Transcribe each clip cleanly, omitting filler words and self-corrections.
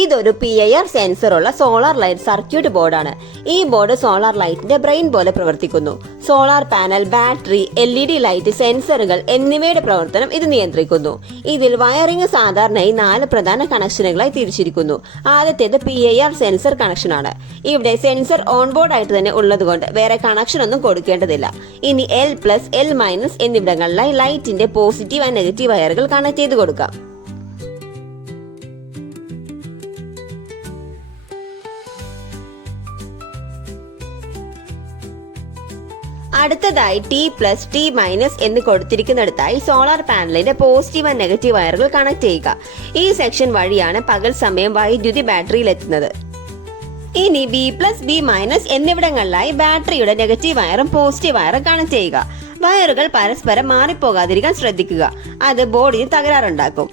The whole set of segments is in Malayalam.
ഇതൊരു PIR സെൻസറുള്ള സോളാർ ലൈറ്റ് സർക്യൂട്ട് ബോർഡാണ്. ഈ ബോർഡ് സോളാർ ലൈറ്റിന്റെ ബ്രെയിൻ പോലെ പ്രവർത്തിക്കുന്നു. Solar panel, battery, LED light, സെൻസറുകൾ എന്നിവയുടെ പ്രവർത്തനം ഇത് നിയന്ത്രിക്കുന്നു. ഇതിൽ വയറിംഗ് സാധാരണയായി 4 പ്രധാന കണക്ഷനുകളായി തിരിച്ചിരിക്കുന്നു. ആദ്യത്തേത് PIR സെൻസർ കണക്ഷനാണ്. ഇവിടെ സെൻസർ ഓൺബോർഡ് ആയിട്ട് തന്നെ ഉള്ളതുകൊണ്ട് വേറെ കണക്ഷൻ ഒന്നും കൊടുക്കേണ്ടതില്ല. ഇനി L+, L- എന്നിവിടങ്ങളിലായി ലൈറ്റിന്റെ പോസിറ്റീവ് ആൻഡ് നെഗറ്റീവ് വയറുകൾ കണക്ട് ചെയ്ത് കൊടുക്കാം. അടുത്തതായി T+, T- എന്ന് കൊടുത്തിരിക്കുന്നിടത്തായി സോളാർ പാനലിന്റെ പോസിറ്റീവ് ആൻഡ് നെഗറ്റീവ് വയറുകൾ കണക്ട് ചെയ്യുക. ഈ സെക്ഷൻ വഴിയാണ് പകൽ സമയം വൈദ്യുതി ബാറ്ററിയിൽ എത്തുന്നത്. ഇനി B+, B- എന്നിവിടങ്ങളിലായി ബാറ്ററിയുടെ നെഗറ്റീവ് വയറും പോസിറ്റീവ് വയറും കണക്ട് ചെയ്യുക. വയറുകൾ പരസ്പരം മാറിപ്പോകാതിരിക്കാൻ ശ്രദ്ധിക്കുക. അത് ബോർഡിന് തകരാറുണ്ടാക്കും.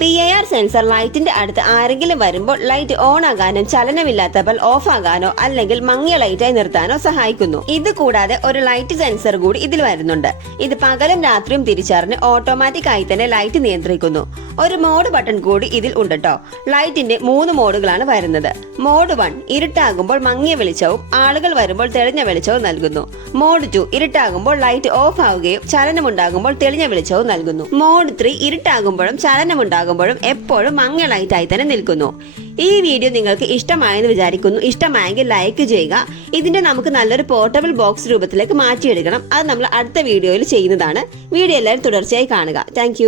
PIR സെൻസർ ലൈറ്റിന്റെ അടുത്ത് ആരെങ്കിലും വരുമ്പോൾ ലൈറ്റ് ഓൺ ആകാനും ചലനമില്ലാത്തപ്പോൾ ഓഫ് ആകാനോ അല്ലെങ്കിൽ മങ്ങിയ ലൈറ്റായി നിർത്താനോ സഹായിക്കുന്നു. ഇത് കൂടാതെ ഒരു ലൈറ്റ് സെൻസർ കൂടി ഇതിൽ വരുന്നുണ്ട്. ഇത് പകലും രാത്രിയും തിരിച്ചറിഞ്ഞ് ഓട്ടോമാറ്റിക് ആയി തന്നെ ലൈറ്റ് നിയന്ത്രിക്കുന്നു. ഒരു മോഡ് ബട്ടൺ കൂടി ഇതിൽ ഉണ്ട് ട്ടോ. ലൈറ്റിന്റെ 3 മോഡുകളാണ് വരുന്നത്. മോഡ് 1 ഇരുട്ടാകുമ്പോൾ മങ്ങിയ വെളിച്ചവും ആളുകൾ വരുമ്പോൾ തെളിഞ്ഞ വെളിച്ചവും നൽകുന്നു. മോഡ് 2 ഇരുട്ടാകുമ്പോൾ ലൈറ്റ് ഓഫ് ആവുകയും ചലനമുണ്ടാകുമ്പോൾ തെളിഞ്ഞ വെളിച്ചവും നൽകുന്നു. മോഡ് 3 ഇരുട്ടാകുമ്പോഴും ചലനമുണ്ടാകുമ്പോഴും എപ്പോഴും മങ്ങിയ ലൈറ്റ് ആയി തന്നെ നിൽക്കുന്നു. ഈ വീഡിയോ നിങ്ങൾക്ക് ഇഷ്ടമായെന്ന് വിചാരിക്കുന്നു. ഇഷ്ടമായെങ്കിൽ ലൈക്ക് ചെയ്യുക. ഇതിന്റെ നമുക്ക് നല്ലൊരു പോർട്ടബിൾ ബോക്സ് രൂപത്തിലേക്ക് മാറ്റിയെടുക്കണം. അത് നമ്മൾ അടുത്ത വീഡിയോയിൽ ചെയ്യുന്നതാണ്. വീഡിയോ എല്ലാവരും തുടർച്ചയായി കാണുക. താങ്ക്